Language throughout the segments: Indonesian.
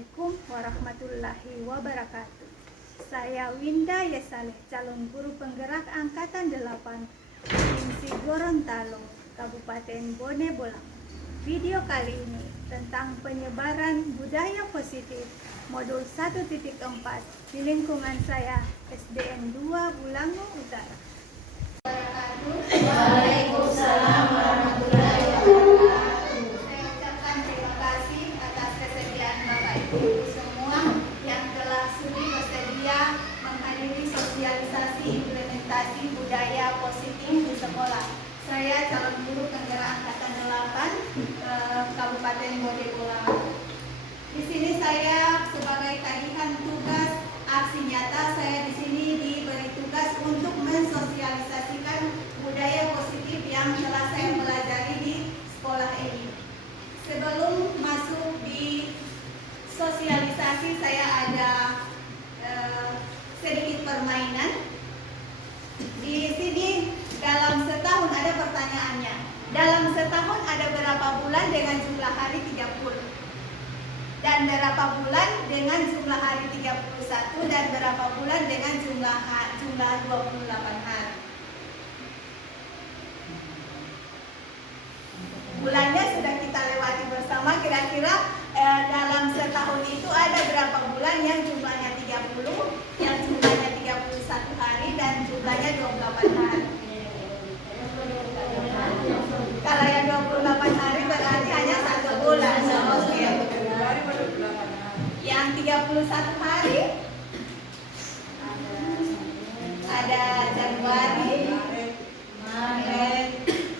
Assalamualaikum warahmatullahi wabarakatuh. Saya Winda Yesaleh, calon guru penggerak Angkatan 8 Provinsi Gorontalo, Kabupaten Bone Bolang. Video kali ini tentang penyebaran budaya positif modul 1.4 di lingkungan saya, SDN 2 Bulango Utara. Waalaikumsalam warahmatullahi wabarakatuh. Saya ucapkan terima kasih atas kesediaan Bapak Ibu semua yang telah sudi bersedia menghadiri sosialisasi implementasi budaya positif di sekolah. Saya calon guru penggerak Angkatan 8 Kabupaten Bone Bolang. Di sini saya sebagai tagihan tugas aksi nyata, saya di sini diberi tugas untuk mensosialisasikan budaya positif yang telah saya pelajari di sekolah ini. Sebelum masuk di sosialisasi, saya ada sedikit permainan. Di sini dalam setahun ada pertanyaannya. Dalam setahun ada berapa bulan dengan jumlah hari 30? Dan berapa bulan dengan jumlah hari 31 dan berapa bulan dengan jumlah 28 hari? Bulannya sudah kita lewati bersama. Kira-kira dalam setahun itu ada berapa bulan yang jumlahnya 30, yang jumlahnya 31 hari dan jumlahnya 28 hari? Kalau yang 28 hari berarti hanya 1 bulan. Yang 31 hari ada Januari, Maret,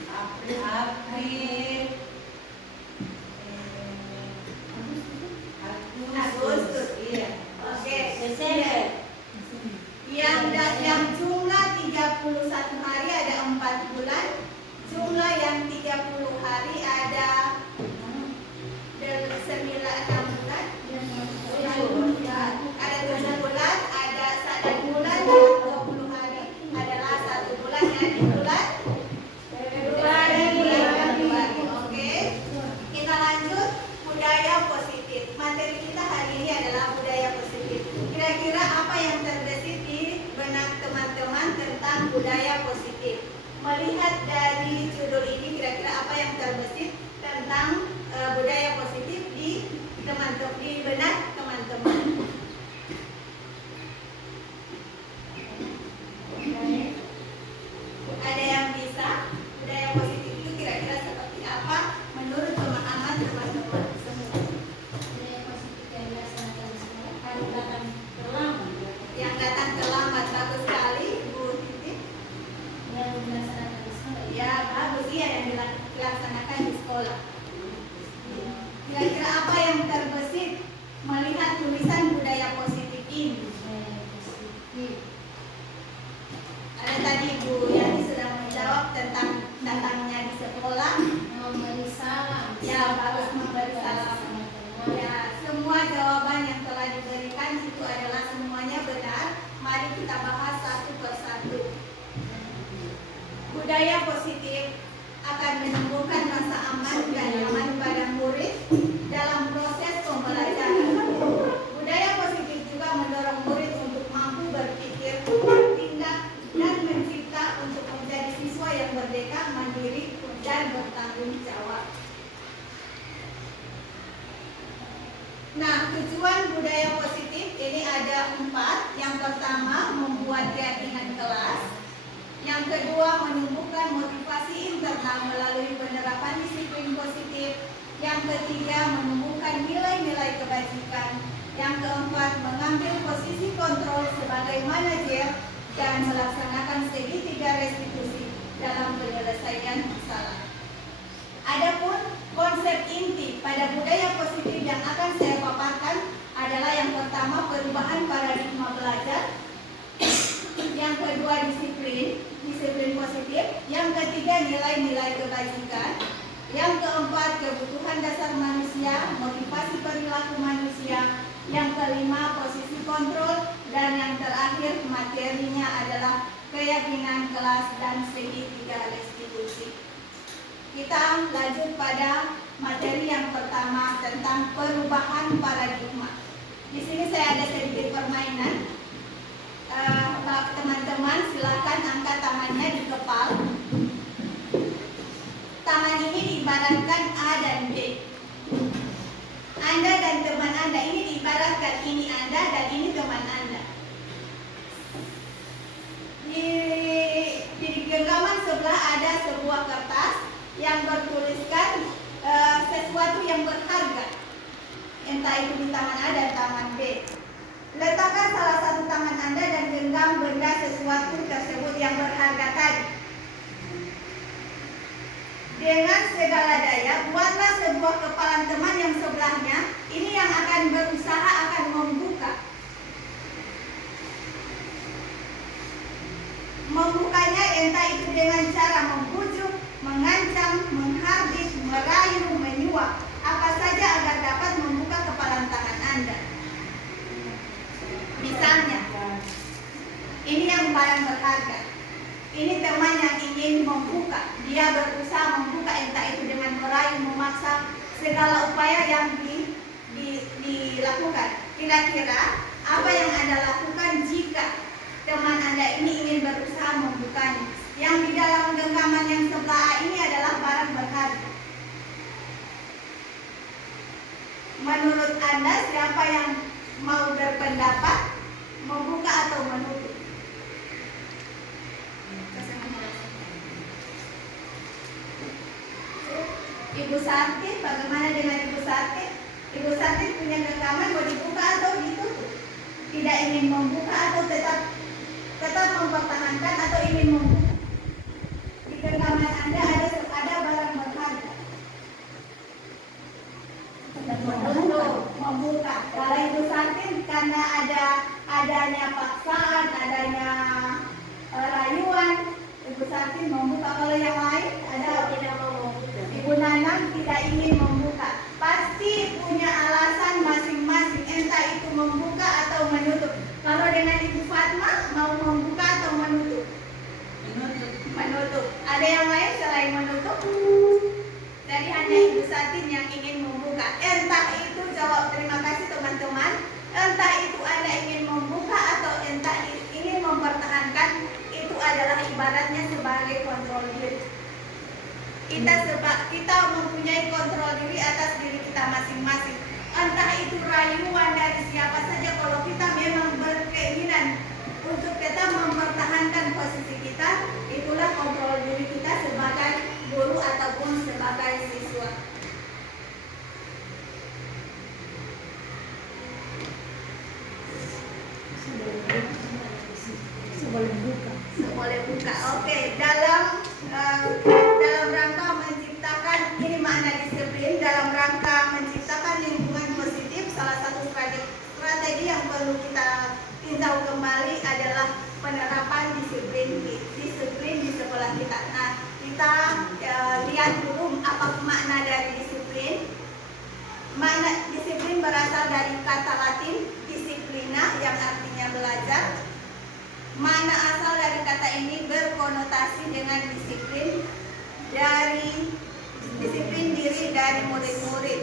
April, Agustus, iya. Oke. Desember. Yang jumlah 31 hari ada 4 bulan. Jumlah yang 30 hari ada 6 bulan. Ada 7 bulan, ada 1 bulan, 20 hari adalah 1 bulan, yang di bulan Februari. Oke, kita lanjut budaya positif. Materi kita hari ini adalah budaya positif. Kira-kira apa yang terbesit di benak teman-teman tentang budaya positif? Melihat dari judul ini, kira-kira apa yang terbesit tentang budaya positif di benak teman-teman? Ada yang bisa? Budaya positif itu kira-kira seperti apa menurut pemahaman teman-teman semua? Budaya positif yang dilaksanakan di sekolah kan datang terlambat. Yang datang terlambat, bagus sekali Bu Titi. Yang dilaksanakan di sekolah Ya bagus, iya, yang dilaksanakan di sekolah. Kira-kira apa yang terbesit melihat tulisan budaya positif ini? budaya positif. Ada tadi Bu Yani sudah menjawab tentang datangnya di sekolah. Memberi salam. Ya, bagus, memberi salam. Sama teman. Ya, semua jawaban yang telah diberikan itu adalah semuanya benar. Mari kita bahas satu persatu. Budaya positif akan menumbuhkan rasa aman dan nyaman pada murid dalam proses pembelajaran. Budaya positif juga mendorong murid untuk mampu berpikir, bertindak, dan mencipta untuk menjadi siswa yang merdeka, mandiri, dan bertanggung jawab. Nah, tujuan budaya positif ini ada 4. Yang pertama, membuat keyakinan kelas. Yang kedua, menumbuhkan motivasi internal melalui penerapan disiplin positif. Yang ketiga, menumbuhkan nilai-nilai kebajikan. Yang keempat, mengambil posisi kontrol sebagai manajer dan melaksanakan segitiga restitusi dalam penyelesaian masalah. Adapun konsep inti pada budaya positif yang akan saya paparkan adalah yang pertama, perubahan paradigma belajar. Yang kedua, disiplin positif. Yang ketiga, nilai-nilai kebajikan. Yang keempat, kebutuhan dasar manusia, motivasi perilaku manusia. Yang kelima, posisi kontrol. Dan yang terakhir, materinya adalah keyakinan kelas dan segitiga restitusi. Kita lanjut pada materi yang pertama tentang perubahan paradigma. tangannya dikepal. Tangan ini diibaratkan A dan B. Anda dan teman Anda ini diibaratkan ini Anda dan ini teman Anda. Di genggaman sebelah ada sebuah kertas yang bertuliskan sesuatu yang berharga, entah itu di tangan A dan tangan B. Letakkan salah satu tangan Anda dan genggam benda sesuatu tersebut yang berharga tadi. Dengan segala daya, buatlah sebuah kepalan teman yang sebelahnya. Ini yang akan berusaha akan membuka. Membukanya entah itu dengan cara membujuk, mengancam, menghardik, merayu, menyuap, apa saja agar dapat membuka kepalan tangan Anda. Misalnya, ini yang barang berharga. Ini teman yang ingin membuka. Dia berusaha membuka entah itu dengan merayu, memaksa, segala upaya yang dilakukan. Kira-kira apa yang Anda lakukan jika teman Anda ini ingin berusaha membukanya? Yang di dalam genggaman yang sebelah A ini adalah barang berharga. Menurut Anda siapa yang mau berpendapat membuka atau menutup? Ibu Sarti, bagaimana dengan Ibu Sarti? Ibu Sarti punya genggaman mau dibuka atau ditutup? Tidak ingin membuka atau tetap mempertahankan atau ingin membuka? Di genggaman Anda ada barang berharga. Membuka. Kalau Ibu Sarti karena adanya paksaan, adanya rayuan, Ibu Sarti membuka. Kalau yang lain ada tidak mau membuka. Ibu Nanang tidak ingin membuka. Pasti punya alasan masing-masing, entah itu membuka atau menutup. Kalau dengan Ibu Fatma mau membuka atau menutup? Menutup. Ada yang lain selain menutup? Jadi hanya Ibu Satin yang ingin membuka. Entah itu jawab terima kasih teman-teman. Entah itu Anda ingin membuka atau entah ingin mempertahankan, itu adalah ibaratnya sebagai kontrol diri. Kita mempunyai kontrol diri atas diri kita masing-masing. Entah itu rayuan dari siapa saja, kalau kita memang berkeinginan untuk kita mempertahankan posisi kita, itulah kontrol diri kita sebagai guru ataupun sebagai siswa. Boleh buka. Oke, dalam rangka menciptakan, ini makna disiplin, dalam rangka menciptakan lingkungan positif, salah satu strategi yang perlu kita tinjau kembali adalah penerapan disiplin di sekolah kita. Nah, kita lihat dulu apa makna dari disiplin. Makna disiplin berasal dari kata Latin disiplina yang artinya belajar. Makna asal dari kata ini berkonotasi dengan disiplin diri dari murid-murid.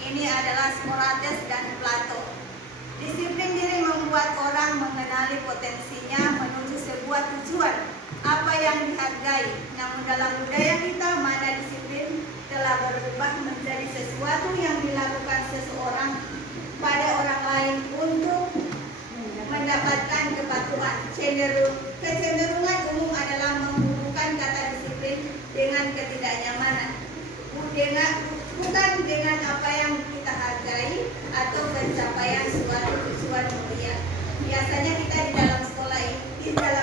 Ini adalah Socrates dan Plato. Disiplin diri membuat orang mengenali potensinya menuju sebuah tujuan, apa yang dihargai. Namun dalam budaya kita, makna disiplin telah berubah menjadi sesuatu yang dilakukan seseorang pada orang lain untuk mendapatkan kepatuhan. Kecenderungan umum adalah menghubungkan kata disiplin dengan ketidaknyamanan, bukan dengan apa yang kita hargai atau pencapaian suatu tujuan mulia. Biasanya kita di dalam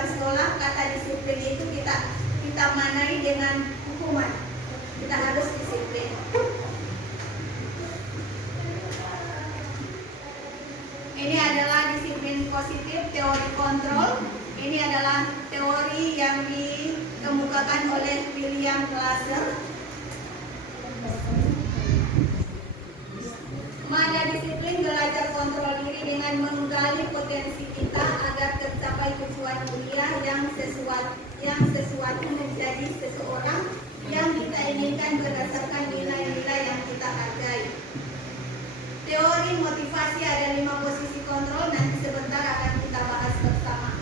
sekolah kata disiplin itu kita manai dengan hukuman. Kita harus disiplin. Ini adalah disiplin positif, teori kontrol. Ini adalah teori yang dikemukakan oleh William Glasser. Makna disiplin belajar kontrol diri dengan menggali potensi kita agar tercapai tujuan mulia yang sesuatu menjadi seseorang yang kita inginkan berdasarkan nilai-nilai yang kita hargai. Teori motivasi ada 5 posisi kontrol, nanti sebentar akan kita bahas bersama.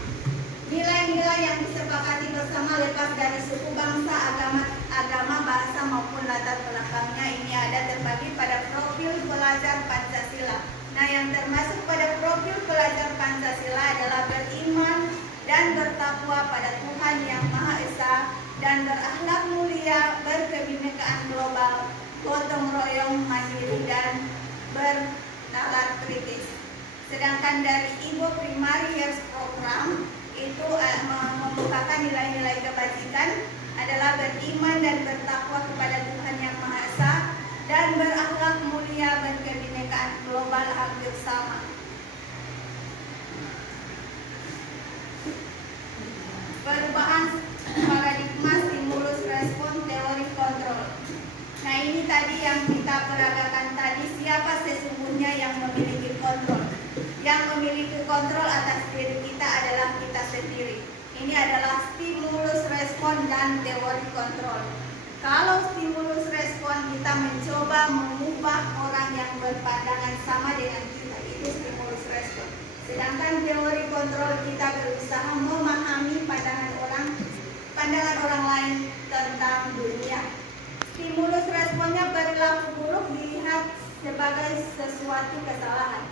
Nilai-nilai yang disepakati bersama lepas dari suku, bangsa, agama, bahasa maupun latar belakangnya. Ini ada terbagi pada profil pelajar Pancasila. Nah, yang termasuk pada profil pelajar Pancasila adalah beriman dan bertakwa pada Tuhan Yang Maha Esa dan berakhlak mulia, berkebinekaan global, gotong royong, mandiri, dan bernalar kritis. Sedangkan dari Ibu Primary Years Program itu membukakan nilai-nilai kebajikan adalah beriman dan bertakwa kepada Tuhan Yang Maha Esa dan berakhlak mulia, berkebinekaan global, hampir sama. Perubahan paradigma, stimulus, respon, teori kontrol. Nah, ini tadi yang kita peragakan tadi, siapa sesungguhnya yang memiliki kontrol. Yang memiliki kontrol atas diri kita adalah kita sendiri. Ini adalah stimulus, respon, dan teori kontrol. Kalau stimulus respon, kita mencoba mengubah orang yang berpandangan sama dengan kita, itu stimulus respon. Sedangkan teori kontrol, kita berusaha memahami pandangan orang lain tentang dunia. Stimulus responnya, perilaku buruk dilihat sebagai sesuatu kesalahan.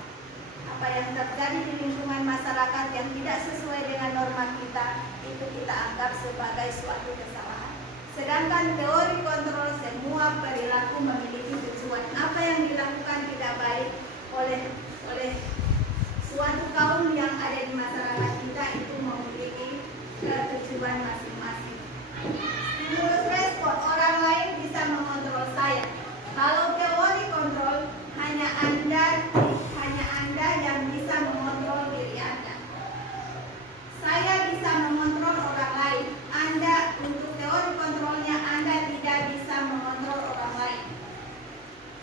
Apa yang terjadi di lingkungan masyarakat yang tidak sesuai dengan norma kita, itu kita anggap sebagai suatu kesalahan. Sedangkan teori kontrol, semua perilaku memiliki tujuan. Apa yang dilakukan tidak baik oleh suatu kaum yang ada di masyarakat kita itu memiliki tujuan masing-masing. Stimulus respon, orang lain bisa mengontrol saya. Kalau teori kontrol, hanya Anda yang bisa mengontrol diri Anda. Saya bisa mengontrol orang lain. Anda, untuk teori kontrolnya, Anda tidak bisa mengontrol orang lain.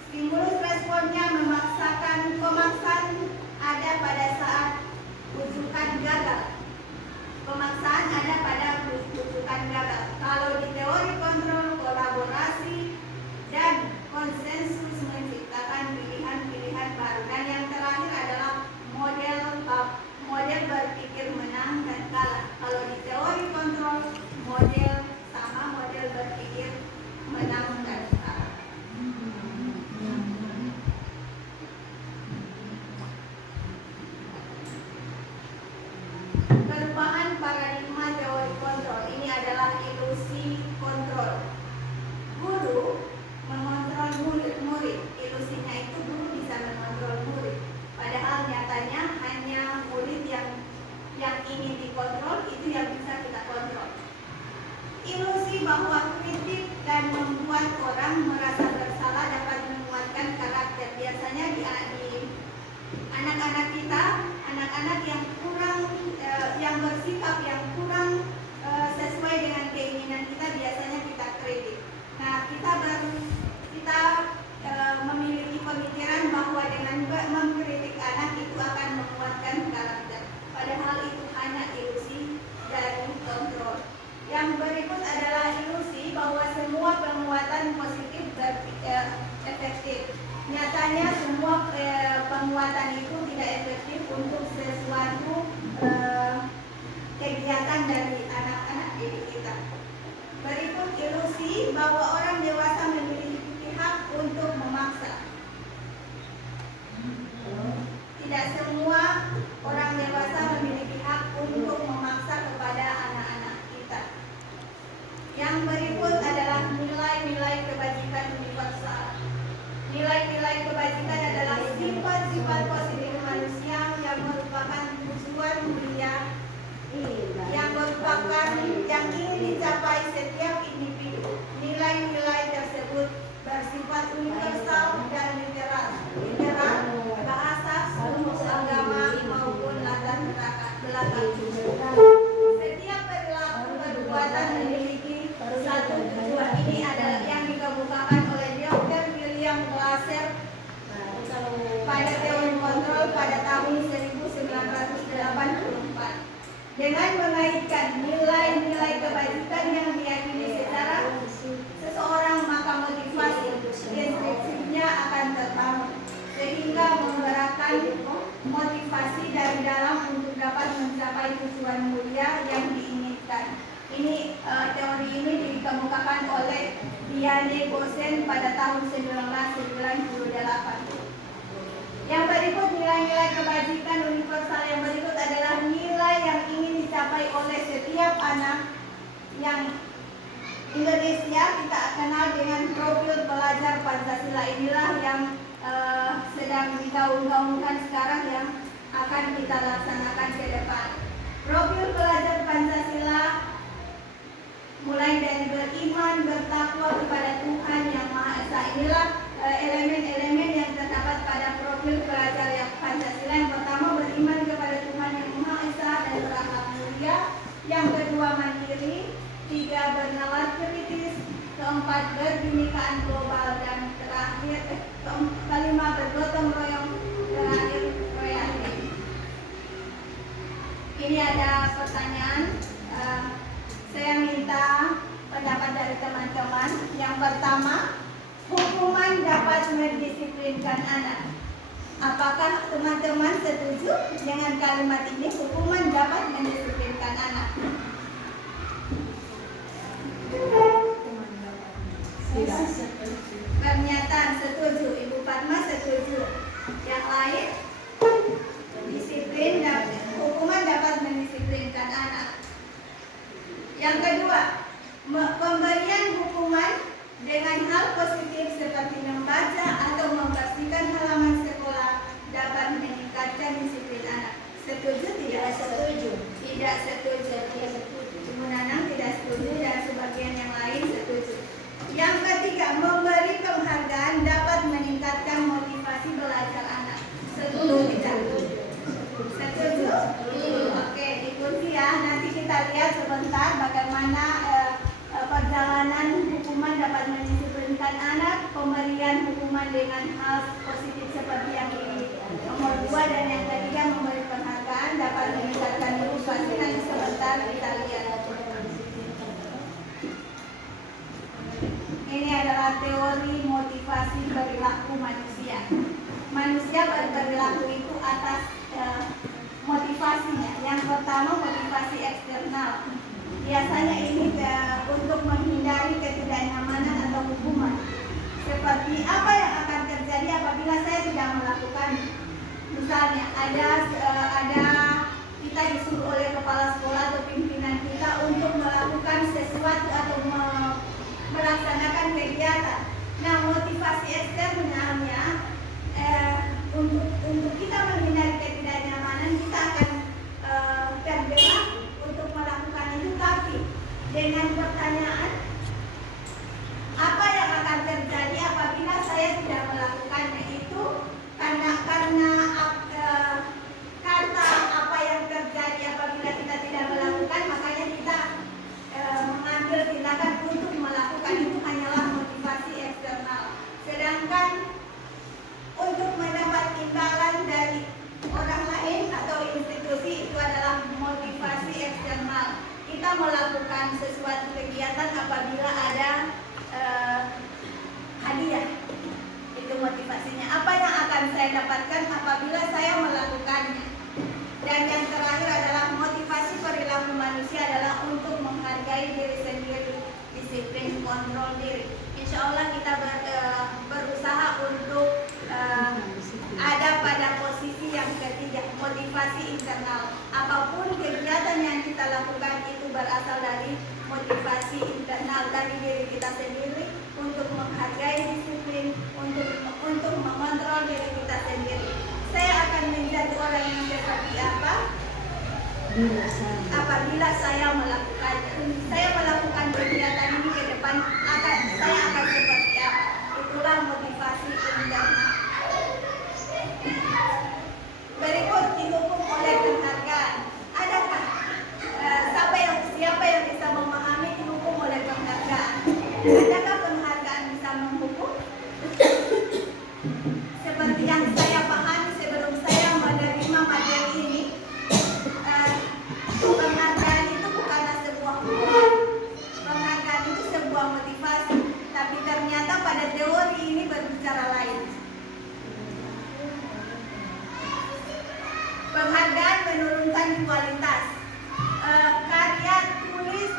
Stimulus responnya pemaksaan ada pada saat rujukan gagal. Pemaksaan ada pada rujukan gagal. Kalau di teori kontrol, kolaborasi dan konsensus menciptakan pilihan-pilihan baru. Dan yang terakhir adalah model berpikir menang dan kalah. Kalau di teori kontrol, model berpikir menang dan kalah. Perubahan paradigma teori kontrol, ini adalah ilusi kontrol. Guru mengontrol murid. Ilusinya itu guru bisa mengontrol murid. Padahal nyatanya hanya murid yang ingin dikontrol itu yang bisa kita kontrol. Ilusi bahwa kritik dan membuat orang merasa bersalah dapat menguatkan karakter. Biasanya di anak-anak kita, anak-anak yang yang bersikap yang kurang sesuai dengan keinginan kita, biasanya kita kritik. Nah, kita memiliki pemikiran bahwa dengan mengkritik anak itu akan menguatkan karakter. Padahal itu hanya ilusi dari kontrol. Yang berikut adalah ilusi bahwa semua penguatan positif efektif. Nyatanya semua penguatan itu tidak efektif untuk sesuatu kegiatan dari anak-anak didik kita. Berikut ilusi bahwa orang dewasa memiliki hak untuk memaksa. Tidak semua orang dewasa memiliki hak untuk memaksa kepada anak-anak kita. Yang berikut adalah nilai-nilai kebajikan universal. Nilai-nilai kebajikan adalah sifat-sifat positif manusia yang merupakan tujuan mulia yang ingin dicapai setiap individu. Nilai-nilai tersebut bersifat universal dan literal, bahasa, suku, agama maupun latar belakang. Setiap perilaku perbuatan memiliki satu tujuan. Ini adalah yang dikemukakan oleh Dr. William Glasser pada teori kontrol pada tahun 1984. Dengan mengaitkan nilai-nilai kebajikan yang diyakini secara seseorang, maka motivasi intrinsiknya akan terbangun sehingga menggerakkan motivasi dari dalam untuk dapat mencapai tujuan mulia yang diinginkan. Ini teori ini dikemukakan oleh Diane Bosen pada tahun 1998. Yang berikut nilai-nilai kebajikan universal yang berikut adalah nilai yang ingin dicapai oleh setiap anak yang Indonesia kita kenal dengan profil pelajar Pancasila. Inilah yang sedang digaung-gaungkan sekarang yang akan kita laksanakan ke depan. Profil pelajar Pancasila mulai dari beriman, bertakwa kepada Tuhan Yang Maha Esa. Inilah elemen-elemen yang terdapat pada profil pelajar yang Pancasila. Yang pertama, beriman kepada Tuhan Yang Maha Esa dan berakhlak mulia. Yang kedua, mandiri. Tiga, bernalar kritis. Keempat, berbinikaan global. Dan terakhir, kelima, bergotong royong. Terakhir, kreatif. Ini ada pertanyaan. Saya minta pendapat dari teman-teman. Yang pertama, hukuman dapat mendisiplinkan anak. Apakah teman-teman setuju dengan kalimat ini? Hukuman dapat mendisiplinkan anak. Pernyataan setuju. Ibu Fatma setuju. Yang lain? Disiplin dan hukuman dapat mendisiplinkan anak. Yang kedua, pemberian hukuman dengan hal positif seperti membaca atau membersihkan halaman sekolah dapat meningkatkan disiplin anak. Setuju tidak? Setuju. Tidak setuju. Ibu Nanang tidak setuju dan sebagian yang lain setuju. Yang ketiga, memberi penghargaan dapat meningkatkan motivasi belajar anak. Setuju tidak? Setuju? Oke, dikunci ya. Nanti kita lihat sebentar bagaimana perjalanan hukuman dapat mendisiplinkan anak, pemberian hukuman dengan hal positif seperti yang ini. Nomor 2 dan yang ketiga, memberi penghargaan dapat meningkatkan motivasi. Nanti sebentar kita lihat. Ini adalah teori motivasi perilaku manusia. Manusia berperilaku itu atas motivasinya. Yang pertama, motivasi eksternal. Biasanya ini untuk menghindari ketidaknyamanan atau hukuman. Seperti apa yang akan terjadi apabila saya tidak melakukan. Misalnya ada kita disuruh oleh kepala sekolah atau pimpinan kita untuk melakukan sesuatu atau melaksanakan kegiatan. Nah, motivasi eksternalnya untuk kita menghindari ketidaknyamanan, kita akan tergerak untuk melakukan itu, tapi dengan pertanyaan apa yang akan terjadi apabila saya tidak melakukannya. Itu karena kata apa yang terjadi apabila kita tidak melakukan, makanya kita mengambil tindakan untuk melakukan. Itu hanyalah motivasi eksternal. Sedangkan untuk mendapat imbalan dari orang lain atau institusi, itu adalah motivasi eksternal. Kita melakukan sesuatu kegiatan apabila ada hadiah. Itu motivasinya. Apa yang akan saya dapatkan apabila saya melakukannya. Dan yang terakhir adalah motivasi perilaku manusia adalah untuk menghargai diri sendiri, disiplin, kontrol diri. Insya Allah kita berusaha untuk ada pada posisi yang ketiga, motivasi internal. Apapun kegiatan yang kita lakukan itu berasal dari motivasi internal dari diri kita sendiri, untuk menghargai disiplin, untuk mengontrol diri kita sendiri. Saya akan menjadi orang yang seperti apa apabila saya melakukannya. Saya melakukan kegiatan ini ke depan, saya akan seperti apa. Itulah motivasi internal. Berikut dihukum oleh penghargaan. Adakah siapa yang bisa memahami dihukum oleh penghargaan? Adakah penghargaan bisa menghukum? Seperti yang saya pahami sebelum saya menerima materi ini, penghargaan itu bukanlah sebuah hukuman. Penghargaan itu sebuah motivasi. Tapi ternyata pada teori ini berbicara lain. Penghargaan menurunkan kualitas karya tulis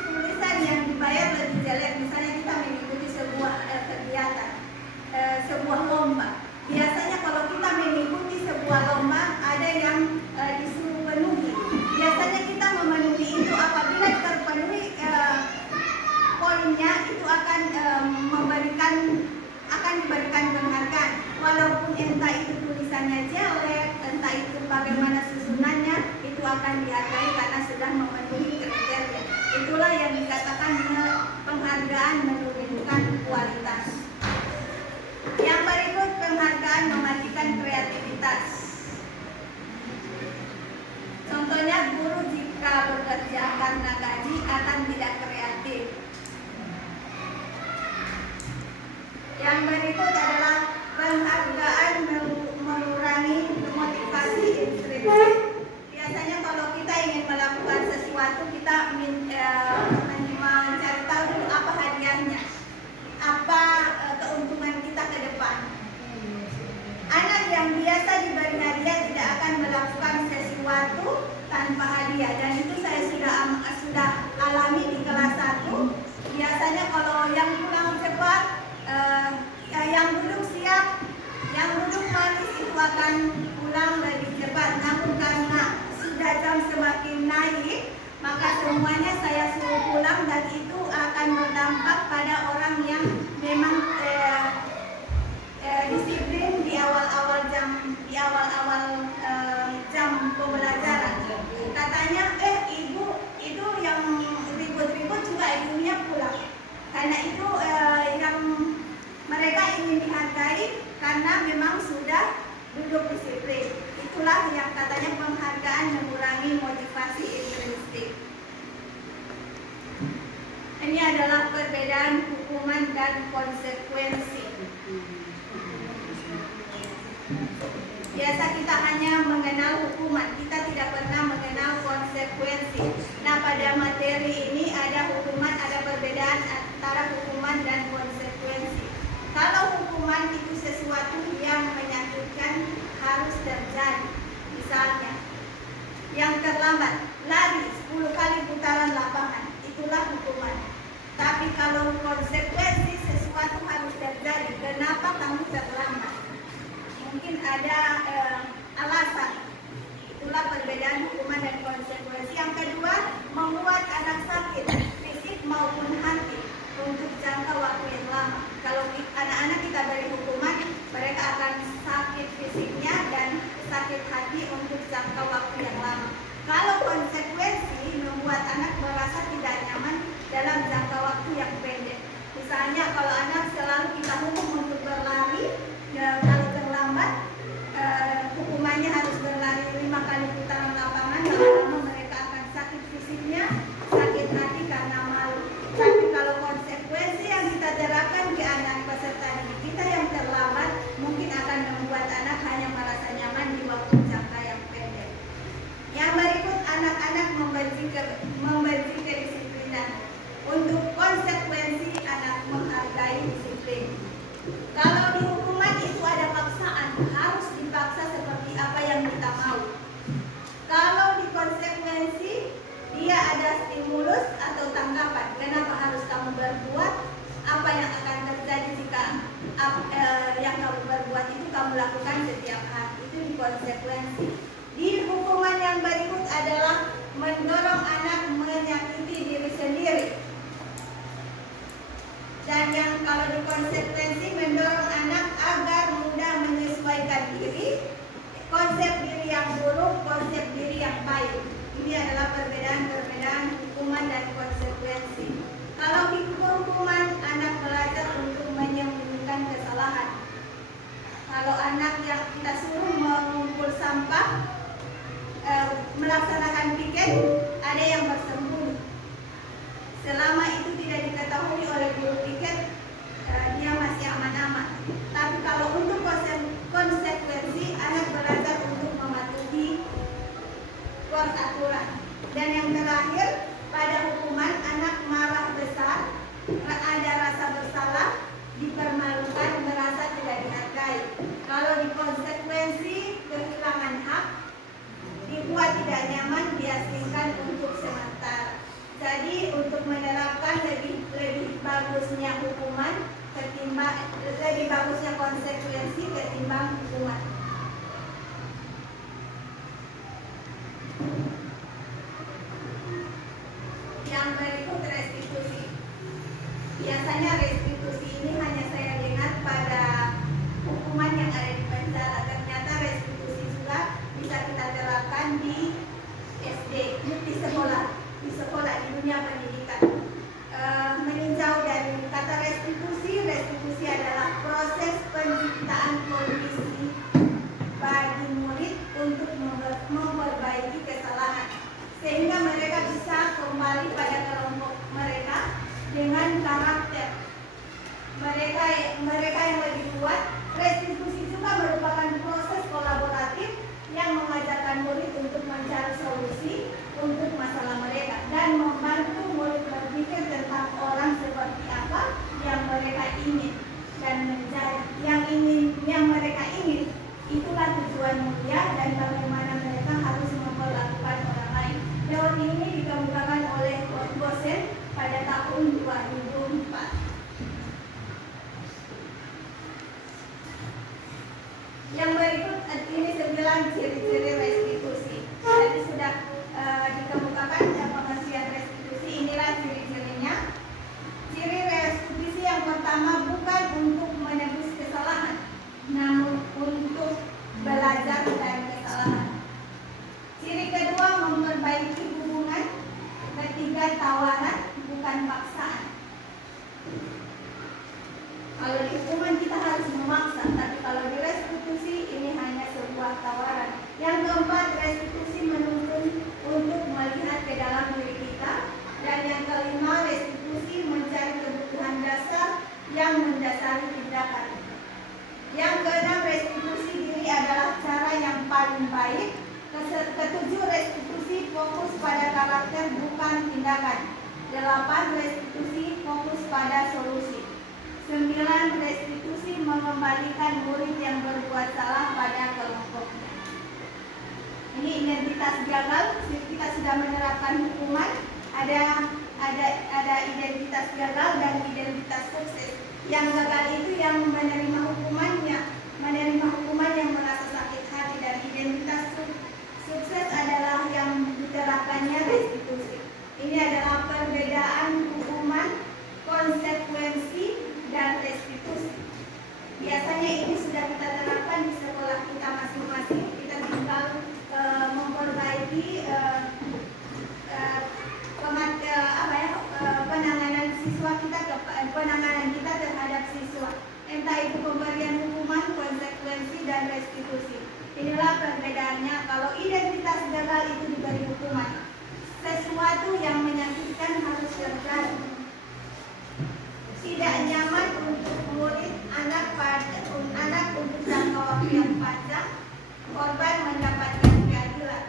ketua lomba ada yang disuruh penuhi. Biasanya kita memenuhi itu apabila terpenuhi poinnya itu akan diberikan penghargaan. Walaupun entah itu tulisannya jelek, entah itu bagaimana susunannya, itu akan dihargai karena sudah memenuhi kriteria. Itulah yang dikatakan penghargaan menurunkan kualitas. Yang berikut penghargaan mematikan kreativitas. Contohnya guru jika bekerja karena gaji akan tidak kreatif. Yang berikut adalah penghargaan mengurangi motivasi intrinsik. Biasanya kalau kita ingin melakukan sesuatu, kita mencari tahu dulu apa hadiahnya, apa keuntungan kita ke depan. Anak yang biasa diberi hadiah tidak akan melakukan sesuatu tanpa hadiah, dan itu saya sudah alami di kelas 1. Biasanya kalau yang pulang cepat, yang duduk siap, yang duduk manis itu akan pulang lebih cepat. Namun karena sudah jam semakin naik, maka semuanya saya suruh pulang, dan itu akan berdampak pada orang yang memang disiplin di awal-awal jam pembelajaran. Katanya, ibu itu yang ribut-ribut juga ibunya pulang. Karena itu yang mereka ingin dihargai karena memang sudah duduk disiplin. Itulah yang katanya penghargaan mengurangi motivasi intrinsik. Ini adalah perbedaan hukuman dan konsekuensi. Biasa kita hanya mengenal hukuman, kita tidak pernah mengenal konsekuensi. Nah, pada materi ini ada hukuman, ada perbedaan antara hukuman dan konsekuensi. Kalau hukuman itu sesuatu yang menyakitkan harus terjadi. Misalnya, yang terlambat lari 10 kali putaran lapangan, itulah hukuman. Tapi kalau konsekuensi sesuatu harus terjadi, kenapa kamu terlambat? Mungkin ada alasan. Itulah perbedaan hukuman dan konsekuensi. Yang kedua, membuat anak sakit fisik maupun hati untuk jangka waktu yang lama. Kalau anak-anak kita beri hukuman, mereka akan sakit fisiknya dan sakit hati untuk jangka waktu yang lama. Kalau konsekuensi membuat anak merasa tidak nyaman dalam jangka waktu yang pendek. Misalnya kalau anak selalu kita hukum untuk berlari, kalau terlambat hukumannya harus berlari 5 kali putaran lapangan, lama-lama mereka akan sakit fisiknya, sakit hati karena malu. Tapi kalau konsekuensi yang kita terapkan ke anak peserta didik kita yang terlambat, mungkin akan membuat anak hanya merasa nyaman di waktu jangka yang pendek. Yang berikut, anak-anak membenci kedisiplinan. Untuk konsekuensi, anak menghargai disiplin. Kalau di hukuman itu ada paksaan, harus dipaksa seperti apa yang kita mau. Kalau di konsekuensi, dia ada stimulus atau tanggapan. Kenapa harus kamu berbuat? Apa yang akan terjadi jika yang kamu berbuat itu kamu lakukan setiap hari? Itu di konsekuensi. Di hukuman yang berikut adalah mendorong anak menyakiti diri sendiri. Dan yang kalau di konsekuensi mendorong anak agar mudah menyesuaikan diri, konsep diri yang buruk, konsep diri yang baik. Ini adalah perbedaan hukuman dan konsekuensi. Kalau di hukuman, anak belajar untuk menyembunyikan kesalahan. Kalau anak yang kita suruh mengumpul sampah, melaksanakan piket, ada yang bersembunyi. Selama itu tidak diketahui oleh guru piket, dia masih aman-aman. Tapi kalau untuk konsekuensi, anak belajar untuk mematuhi peraturan. Dan yang terakhir, pada hukuman, anak marah besar, ada rasa bersalah, dipermalukan, merasa tidak dihargai. Kalau di konsekuensi, kehilangan hak, dibuat tidak nyaman, diasingkan untuk sementara. Jadi untuk menerapkan kembali pada kelompok mereka dengan karakter mereka yang lebih kuat. Restitusi juga merupakan proses kolaboratif yang mengajarkan murid untuk mencari solusi untuk masalah mereka dan membantu murid berpikir tentang orang seperti apa yang mereka ingin dan menjadi yang mereka ingin. Itulah tujuan mulia dan bagaimana mereka harus memperlakukan orang lain. Teori ini dikemukakan oleh Gosen pada tahun 2004. Yang berikut ini 9 ciri-ciri restitusi. Tadi sudah dikemukakan pengertian restitusi. Inilah ciri-cirinya. Ciri restitusi yang pertama bukan untuk menebus kesalahan, namun untuk belajar dari kesalahan. Ciri kedua memperbaiki hubungan. Ketiga tawaran bukan paksaan. Kalau di hukuman kita harus memaksa, tapi kalau di restitusi ini hanya sebuah tawaran. Yang keempat, restitusi menuntun untuk melihat ke dalam diri kita. Dan yang kelima, restitusi mencari kebutuhan dasar yang mendasari tindakan. Yang keenam, restitusi diri adalah cara yang paling baik. Ketujuh, restitusi fokus pada karakter bukan tindakan. 8, restitusi fokus pada solusi. 9, restitusi mengembalikan murid yang berbuat salah pada kelompoknya. Ini identitas gagal. Kita sudah menerapkan hukuman. Ada identitas gagal dan identitas sukses. Yang gagal itu yang menerima hukuman yang merasa sakit hati, dan identitas sukses adalah yang diterapkannya restitusi. Ini adalah perbedaan hukuman, konsekuensi, dan restitusi. Biasanya ini sudah kita terapkan di sekolah kita masing-masing. Kita tinggal memperbaiki penanganan kita terhadap siswa. Entah itu pemberian hukuman, konsekuensi, dan restitusi. Inilah perbedaannya. Kalau identitas gagal itu diberi hukuman, sesuatu yang menyakitkan harus terjadi. Tidak nyaman untuk murid, anak untuk jangka waktu yang panjang, korban mendapatkan keadilan.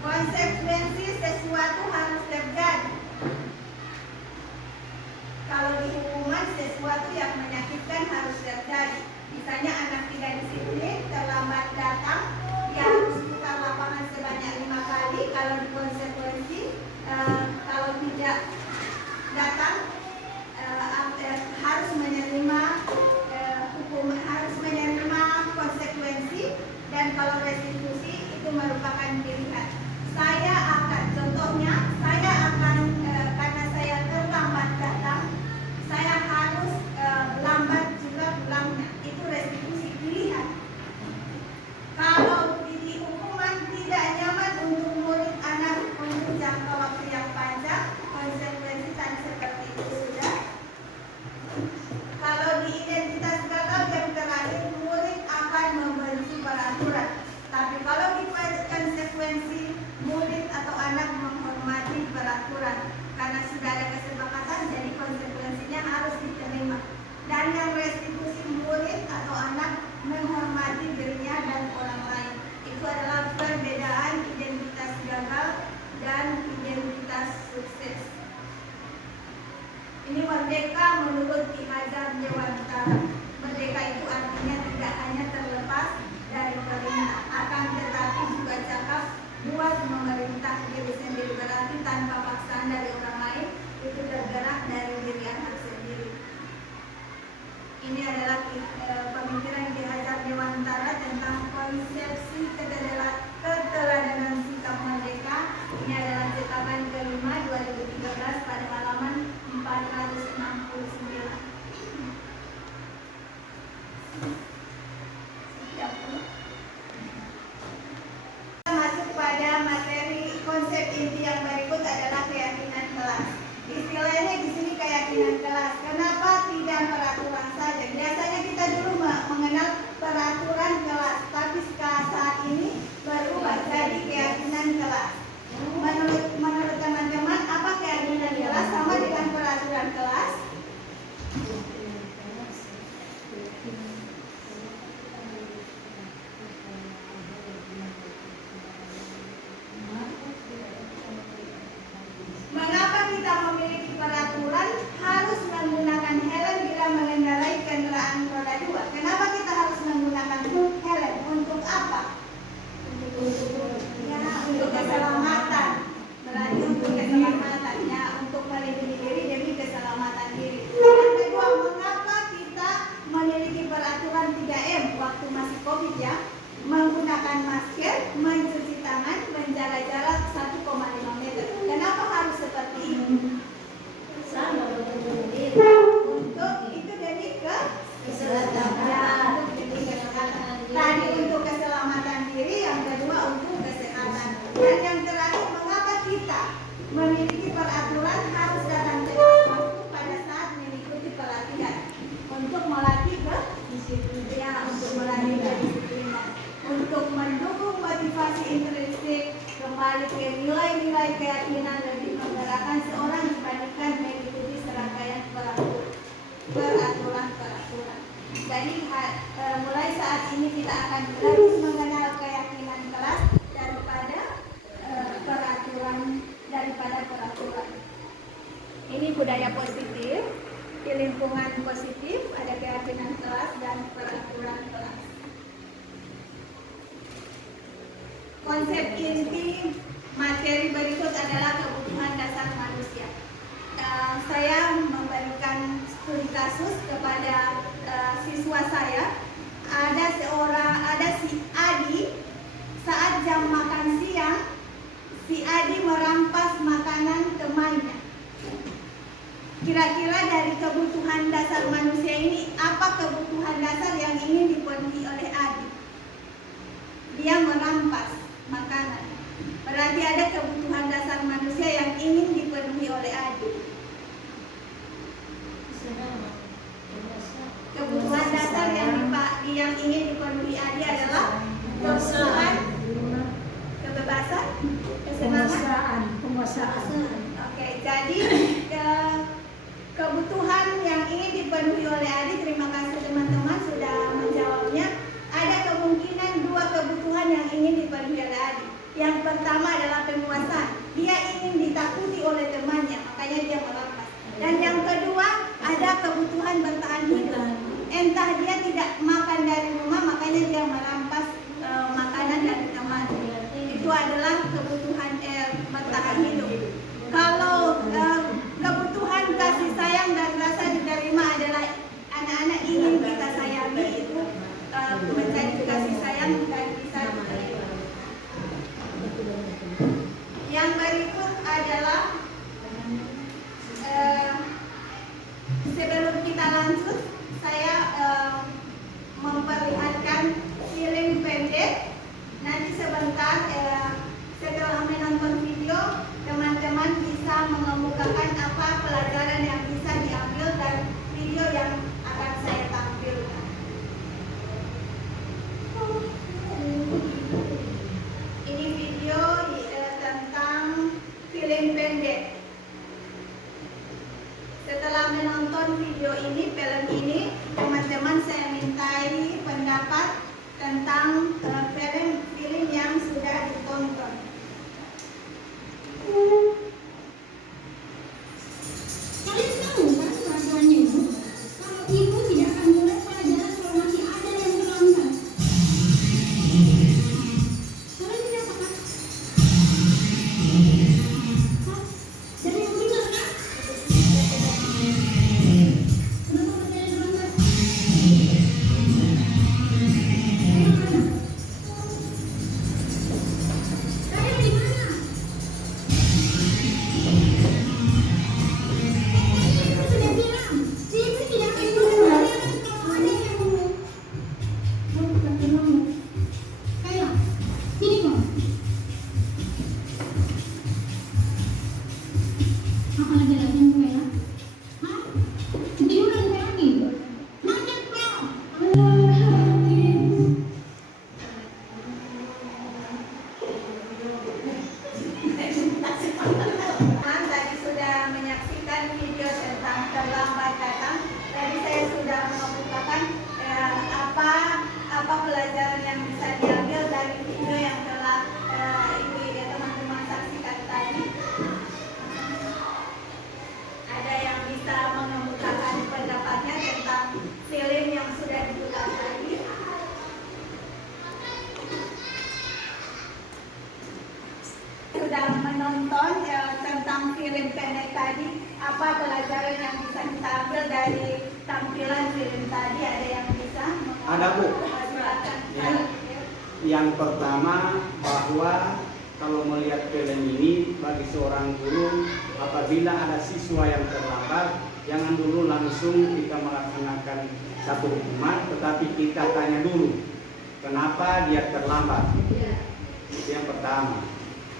Konsekuensi, sesuatu harus terjadi. Kalau di hukuman, sesuatu yang menyakitkan harus terjadi. Misalnya anak tidak disiplin, terlambat datang, dia harus putar lapangan sebanyak 5 kali. Kalau di konsekuensi, kalau tidak datang, harus menerima harus menerima konsekuensi. Dan kalau restitusi itu merupakan pilihan. Saya akan karena saya terlambat datang, saya harus lambat juga pulangnya. Itu restitusi pilihan. Kalau di hukuman tidak nyaman untuk murid, anak untuk jangka waktu yang panjang, konsekuensi tadi seperti itu sudah. Kalau di identitas gagal yang terakhir, murid akan membenci peraturan. Tapi kalau di konsekuensi, murid atau anak menghormati peraturan. Karena sudah ada kesepakatan, jadi konsekuensinya harus diterima. Dan yang restitusi, murid atau anak menghormati dirinya dan orang lain. Itu adalah perbedaan identitas gagal dan identitas sukses. Ini merdeka menurut Ki Hajar Dewantara. Merdeka itu artinya tidak hanya terlepas dari perintah, akan tetapi juga cakap buat memerintah diri sendiri. Berarti tanpa paksaan dari orang lain, itu tergerak dari diri anak sendiri. Ini adalah pemikiran Ki Hajar Dewantara tentang konsepsi keteladanan sikap merdeka. Ini adalah cetakan kelima 2013 pada halaman 469. Masuk pada materi konsep inti yang berikut adalah keyakinan kelas. Istilahnya di sini keyakinan kelas. Kenapa tidak peraturan saja? Biasanya kita dulu mengenal peraturan kelas, tapi saat ini COVID ya, menggunakan masker, mencuci tangan, menjaga jarak 1,5 meter. Kenapa harus seperti ini? Sama betul-betul. Untuk itu demi Kesehatan. untuk demi kesehatan. Tadi untuk keselamatan diri, yang kedua untuk kesehatan. Dan yang terakhir, mengapa kita memiliki peraturan harus datang tepat waktu pada saat mengikuti pelatihan untuk melatih kedisiplinan, untuk melatih kedisiplinan, untuk mendukung motivasi intrinsik, kembali ke nilai-nilai keyakinan lebih menggerakkan seorang dibandingkan mengikuti serangkaian peraturan. Jadi mulai saat ini kita akan belajar mengenal keyakinan kelas daripada peraturan. Ini budaya positif, di lingkungan positif ada keyakinan kelas dan peraturan kelas. Konsep inti materi berikut adalah kebutuhan dasar manusia. Saya memberikan studi kasus kepada siswa saya. Ada si Adi, saat jam makan siang, si Adi merampas makanan temannya. Kira-kira dari kebutuhan dasar manusia ini, apa kebutuhan dasar yang ingin dipenuhi oleh Adi? Dia merampas makanan. Berarti ada kebutuhan dasar manusia yang ingin dipenuhi oleh Adi. Kebutuhan dasar yang ingin dipenuhi Adi adalah kebutuhan kebebasan, kesenangan, penguasaan. Oke, jadi kebutuhan yang ingin dipenuhi oleh Adi, terima kasih teman-teman sudah menjawabnya. Ada kemungkinan dua kebutuhan yang ingin dipenuhi oleh Adi. Yang pertama adalah penguasaan. Dia ingin ditakuti oleh temannya, makanya dia merampas. Dan yang kedua ada kebutuhan bertahan hidup. Entah dia tidak makan dari rumah, makanya dia merampas makanan dari temannya. Itu adalah kebutuhan bertahan hidup. Kalau kebutuhan kasih sayang dan rasa diterima adalah anak-anak ingin kita sayangi, itu mencari kasih sayang dan bisa diterima. Yang berikut adalah sebelum kita lanjut, saya memperlihatkan film pendek. Nanti sebentar setelah menonton video, teman-teman bisa mengemukakan apa pelajaran yang bisa diambil dari video yang akan saya tampilkan. Ini video tentang film pendek. Setelah menonton video ini, film ini, teman-teman saya mintai pendapat tentang film yang sudah ditonton. Kalian tahu kan peraturannya itu? Kalau ibu tidak akan mulai pelajaran kalau masih ada yang melanggar. Kalian tidak apa kan? Jadi yang benar kan? Kenapa masih ada yang melanggar? Kalian di mana? Ibu sudah bilang, si ibu tidak akan mulai pelajaran kalau ada yang mau. Kayak, sini kok. Apa lagi yang mulai ya? Hah? Ketiduran kayak lagi? Macet kok. Teman tadi sudah menyaksikan video tentang terlambat datang. Tadi saya sudah mengemukakan apa pelajaran yang bisa diambil dari video yang telah teman-teman saksikan tadi. Ada yang bisa mengemukakan pendapatnya tentang film yang sudah diputar tadi. Sudah menonton tentang film pendek tadi, apa pelajaran yang bisa kita ambil dari tampilan film tadi? Ada yang bisa? Ada, Bu. Silakan. Ya. Yang pertama, bahwa kalau melihat film ini bagi seorang guru, apabila ada siswa yang terlambat, jangan dulu langsung kita melaksanakan satu hukuman, tetapi kita tanya dulu kenapa dia terlambat. Itu yang pertama.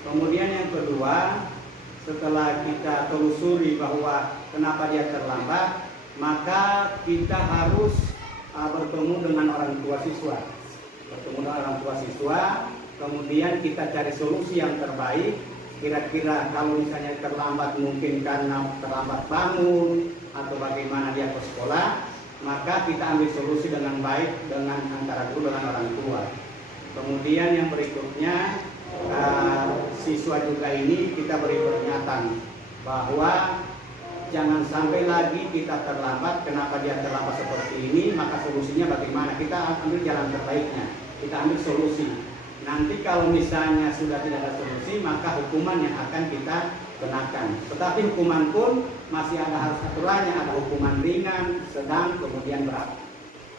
Kemudian yang kedua, setelah kita telusuri bahwa kenapa dia terlambat, maka kita harus bertemu dengan orang tua siswa. Kemudian kita cari solusi yang terbaik. Kira-kira kalau misalnya terlambat mungkin karena terlambat bangun atau bagaimana dia ke sekolah, maka kita ambil solusi dengan baik dengan antara guru dengan orang tua. Kemudian yang berikutnya, siswa juga ini kita beri peringatan bahwa jangan sampai lagi kita terlambat. Kenapa dia terlambat seperti ini, maka solusinya bagaimana, kita ambil jalan terbaiknya, kita ambil solusi. Nanti kalau misalnya sudah tidak ada solusi, maka hukuman yang akan kita kenakan. Tetapi hukuman pun masih harus aturannya, ada hukuman ringan, sedang, kemudian berat.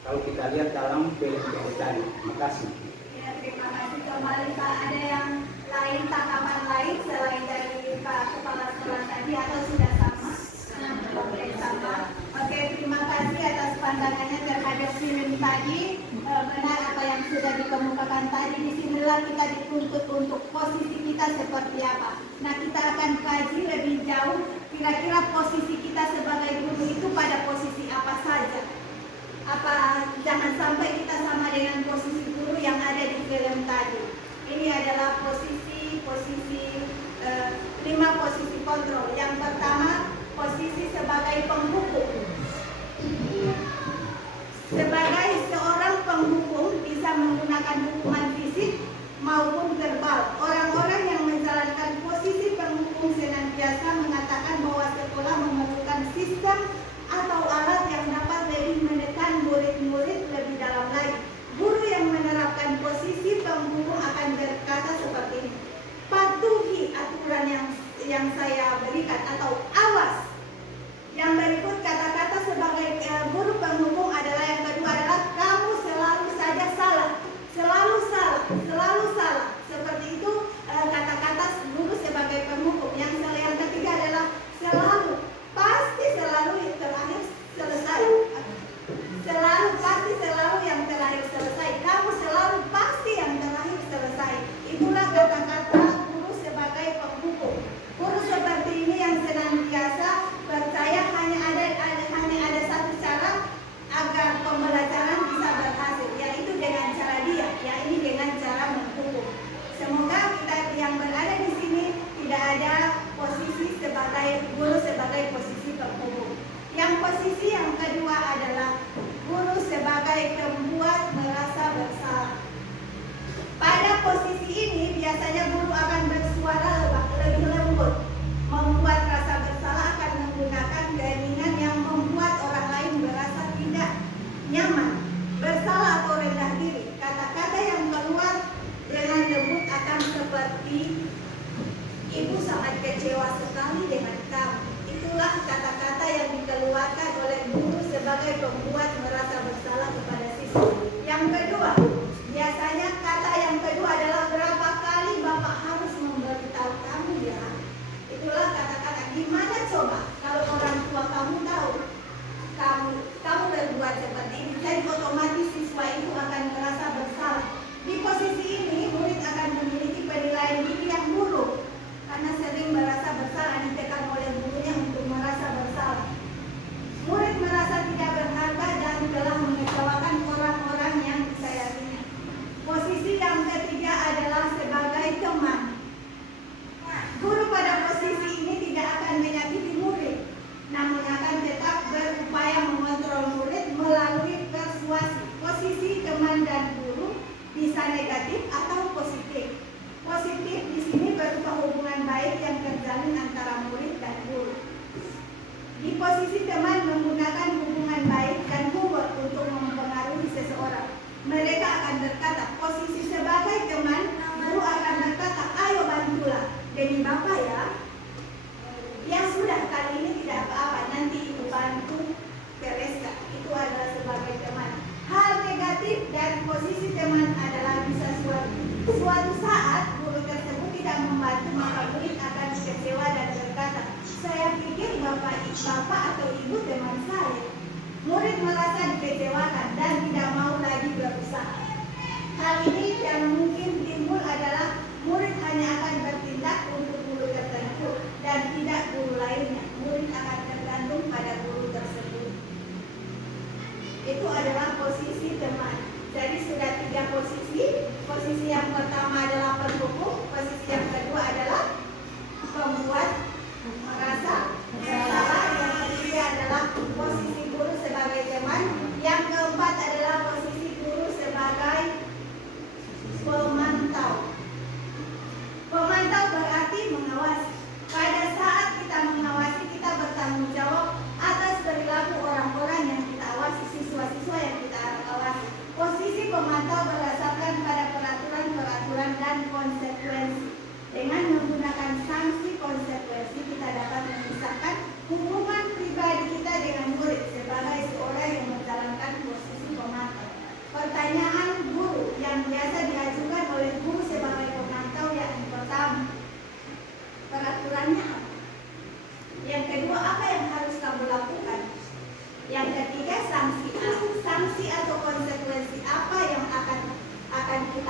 Kalau kita lihat dalam film tadi. Terima kasih. Ya, terima kasih kembali Pak. Ada yang lain, tanggapan lain selain dari Pak Kepala Sekolah tadi atau sudah sama? Oke, sama. Oke, terima kasih atas pandangannya terhadap film tadi. Benar apa yang sudah dikemukakan tadi. Disinilah kita dituntut untuk posisi kita seperti apa. Nah, kita akan kaji lebih jauh kira-kira posisi kita sebagai guru itu pada posisi apa saja. Apa jangan sampai kita sama dengan posisi guru yang ada di film tadi. Ini adalah posisi 5 posisi kontrol. Yang pertama, posisi sebagai penghukum. Sebagai seorang penghukum bisa menggunakan hukuman fisik maupun verbal. Orang-orang yang menjalankan posisi penghukum senantiasa mengatakan bahwa sekolah memerlukan sistem atau alat yang dapat lebih menekan murid-murid lebih dalam lagi. Guru yang menerapkan posisi penghukum akan berkata seperti ini: patuhi aturan yang saya berikan, atau awas. Yang berikut kata-kata sebagai guru penghukum adalah, yang kedua adalah, kamu selalu saja salah, selalu salah, selalu salah,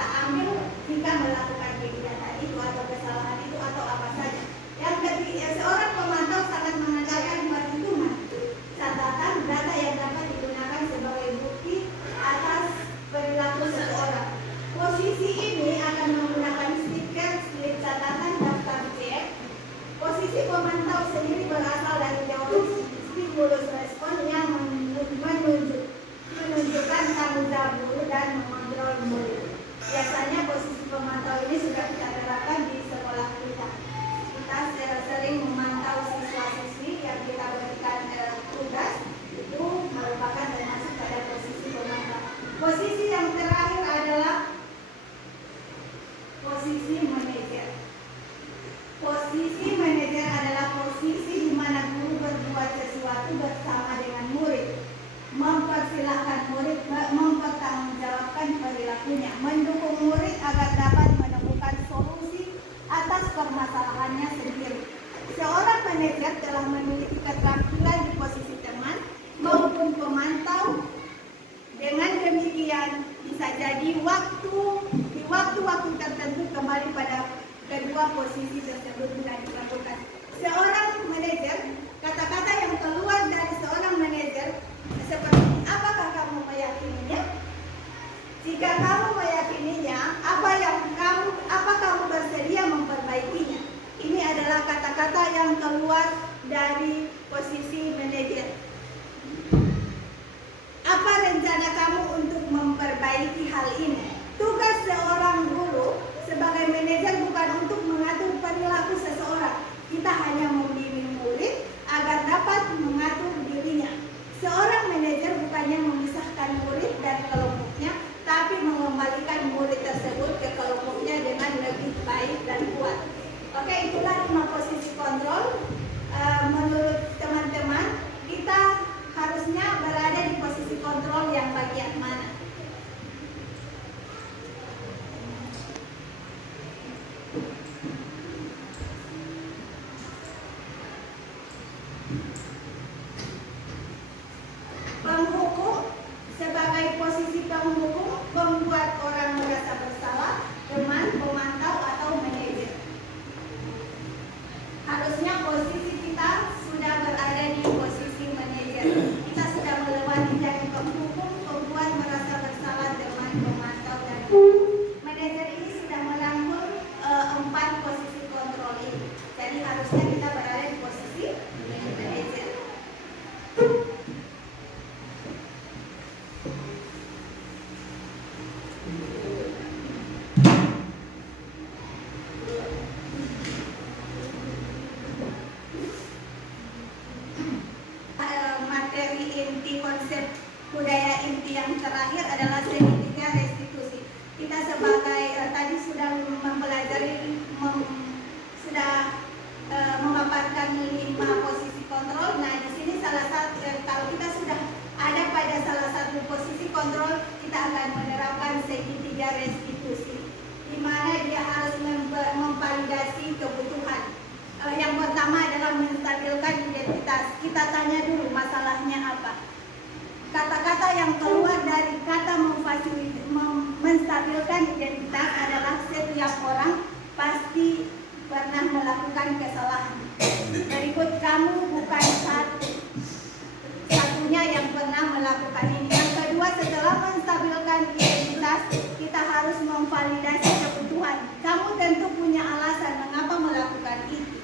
kita ambil jika melakukan kegiatan itu atau kesalahan itu atau apa saja. Yang ketiga, seorang pemantau sangat mengandalkan perhitungan, catatan, data yang dapat digunakan sebagai bukti atas perilaku seseorang. Posisi ini akan menggunakan stiker, slip catatan, daftar cek. Posisi pemantau sendiri berasal dari teori stimulus respon yang menunjukkan tanggung jawab guru dan mengontrol murid. Biasanya posisi pemantau ini sudah kita terapkan di sekolah kita. Kita sering memantau siswa-siswi yang kita berikan tugas, itu merupakan termasuk pada posisi pemantau. Posisi yang terakhir adalah posisi manajer. Posisi manajer adalah posisi di mana guru berbuat sesuatu bersama dengan murid, mempersilahkan murid mempertanggungjawabkan perilakunya, mendukung murid agar dapat menemukan solusi atas permasalahannya sendiri. Seorang manajer telah memiliki keterampilan di posisi teman maupun pemantau. Dengan demikian bisa jadi di waktu-waktu tertentu kembali pada kedua posisi tersebut tidak dilakukan. Seorang manajer, kata-kata yang keluar dari seorang manajer seperti apakah kamu meyakininya? Jika kamu meyakininya, apa kamu bersedia memperbaikinya? Ini adalah kata-kata yang keluar dari posisi manajer. Apa rencana kamu untuk memperbaiki hal ini? Tugas seorang guru sebagai manajer bukan untuk mengatur perilaku seseorang. Kita hanya membimbing murid agar dapat mengatur dirinya. Seorang manajer bukannya memisahkan murid dan kelompoknya, tapi mengembalikan murid tersebut ke kelompoknya dengan lebih baik dan kuat. Oke, itulah 5 posisi kontrol. Menurut teman-teman, kita harusnya berada di posisi kontrol yang bagian mana? Penghukum, sebagai posisi penghukum, membuat orang merasa bersalah, teman, pemantau, atau manajer. Harusnya posisi kita sudah berada di posisi manajer. Kita sudah melewati dari penghukum, pembuat merasa bersalah, teman, pemantau, dan manajer. Ini sudah merangkul 4 posisi kontrol ini. Jadi harusnya kita berada di posisi manajer. Materi inti konsep budaya inti yang terakhir adalah segitiga restitusi. Kita sebagai tadi sudah mempelajari memaparkan 5 posisi kontrol. Nah, di sini salah satu kalau kita sudah ada pada salah satu posisi kontrol, kita akan menerapkan segitiga restitusi, di mana dia harus memvalidasi kebutuhan. Yang pertama adalah menstabilkan identitas. Kita tanya dulu masalahnya apa. Kata-kata yang keluar dari kata menstabilkan identitas adalah setiap orang pasti pernah melakukan kesalahan. Berikut kamu bukan satunya yang pernah melakukan ini. Yang kedua, setelah menstabilkan identitas, kita harus memvalidasi kebutuhan. Kamu tentu punya alasan mengapa melakukan itu.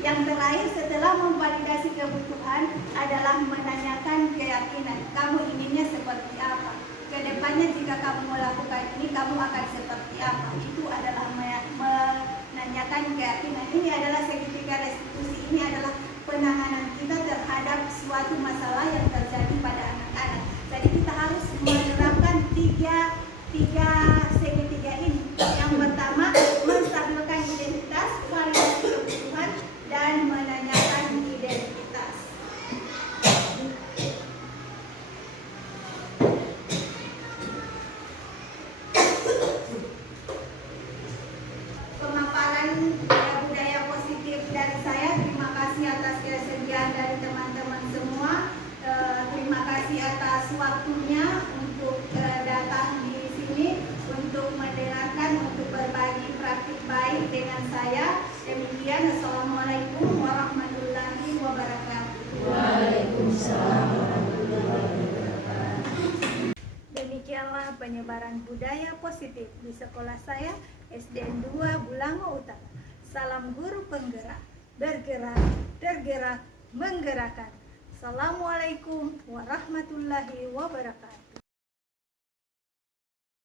Yang terakhir, setelah memvalidasi kebutuhan adalah menanyakan keyakinan. Kamu inginnya seperti apa? Kedepannya jika kamu melakukan ini, kamu akan seperti apa? Itu adalah menanyakan keyakinan. Ini adalah segitiga restitusi. Ini adalah penanganan kita terhadap suatu masalah yang terjadi pada anak-anak. Jadi kita harus menerapkan tiga segitiga ini. Yang pertama, menstabilkan identitas, validasi kebutuhan, dan menanyakan identitas. Pemaparan budaya positif dari saya. Terima kasih atas kesediaan dari teman-teman semua. Terima kasih atas waktunya untuk datang di sini untuk Demikianlah penyebaran budaya positif di sekolah saya SDN 2 Bulango Utara. Salam guru penggerak, bergerak, tergerak, menggerakkan. Assalamualaikum warahmatullahi wabarakatuh.